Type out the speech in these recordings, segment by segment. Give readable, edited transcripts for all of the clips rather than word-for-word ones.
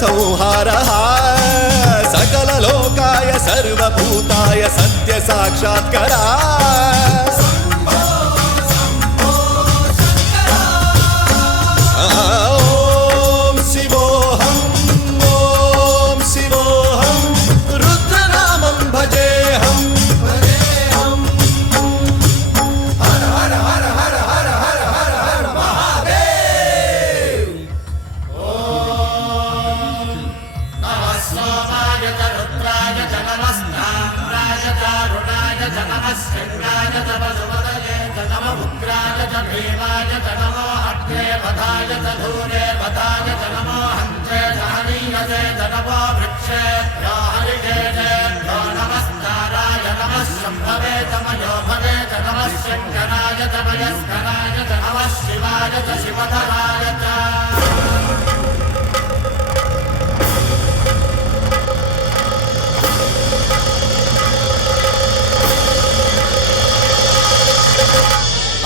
संहारः सकललोकाय सर्वभूताय सत्य साक्षात्करा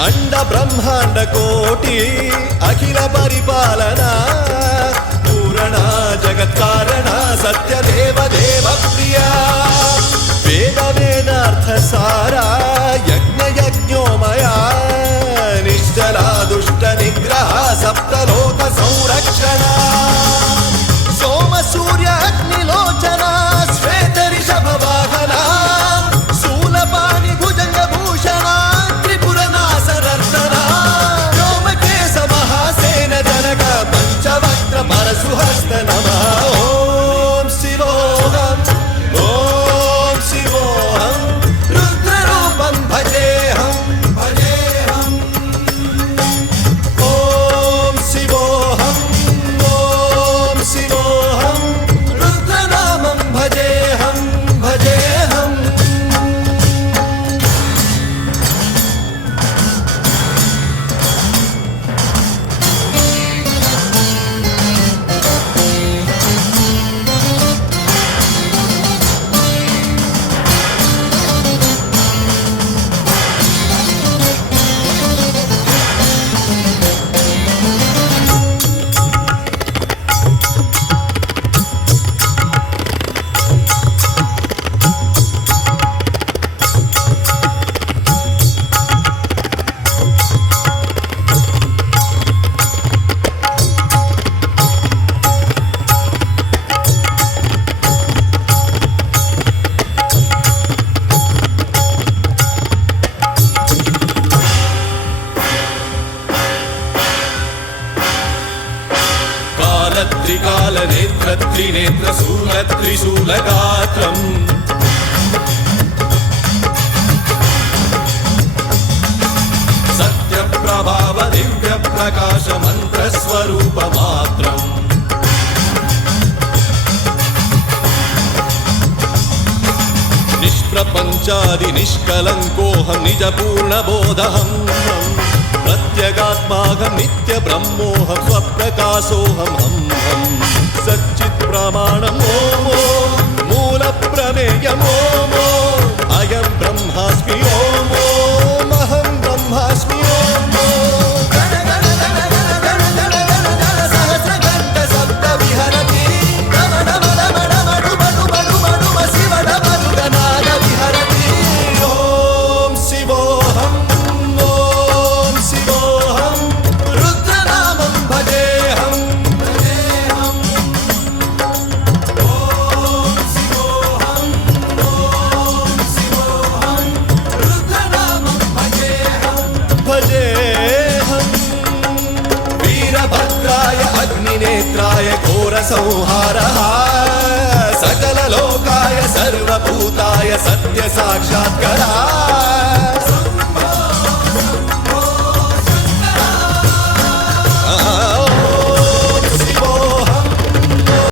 अंड ब्रह्मांड कोटि अखिल परिपालना पूरणा जगत्कारणा सत्य देव देव प्रिया वेद वेदार्थ सारा यज्ञ यज्ञोमया निश्चला दुष्ट निग्रह सप्तलोक संरक्षणा सोम सूर्य अग्निलोचना श्वेत ऋषभ वाहना शूलपाणि भुजंग भूषणा पंचवक्त्र परशुहस्त नमः ओम शिवोहम रुद्ररूपं भजेहम ओम शिवोहम रुद्रनामं भजेहम त्रिकाल नेत्र त्रिनेत्र शूल त्रिशूलगात्रम् सत्य प्रभाव दिव्य प्रकाश मंत्र स्वरूप मात्रम् निष्प्रपंचादि निष्कलंकोऽहं निज पूर्ण बोधहं प्रत्यगात्माहं नित्य ब्रह्मोऽहं स्वप्रकाशोऽहं हम सच्चित् प्रमाणम् ओम मूल प्रमेयम् ओम अयं ब्रह्मास्मि ओम अहं ब्रह्मास्मि ओम सहस्रघण्ट शब्द विहरति शिव डमरुगनाद विहरति ओम शिवोऽहम् अग्निनेत्राय घोर संहारः सकल लोकाय सर्वभूताय सत्य साक्षात्करा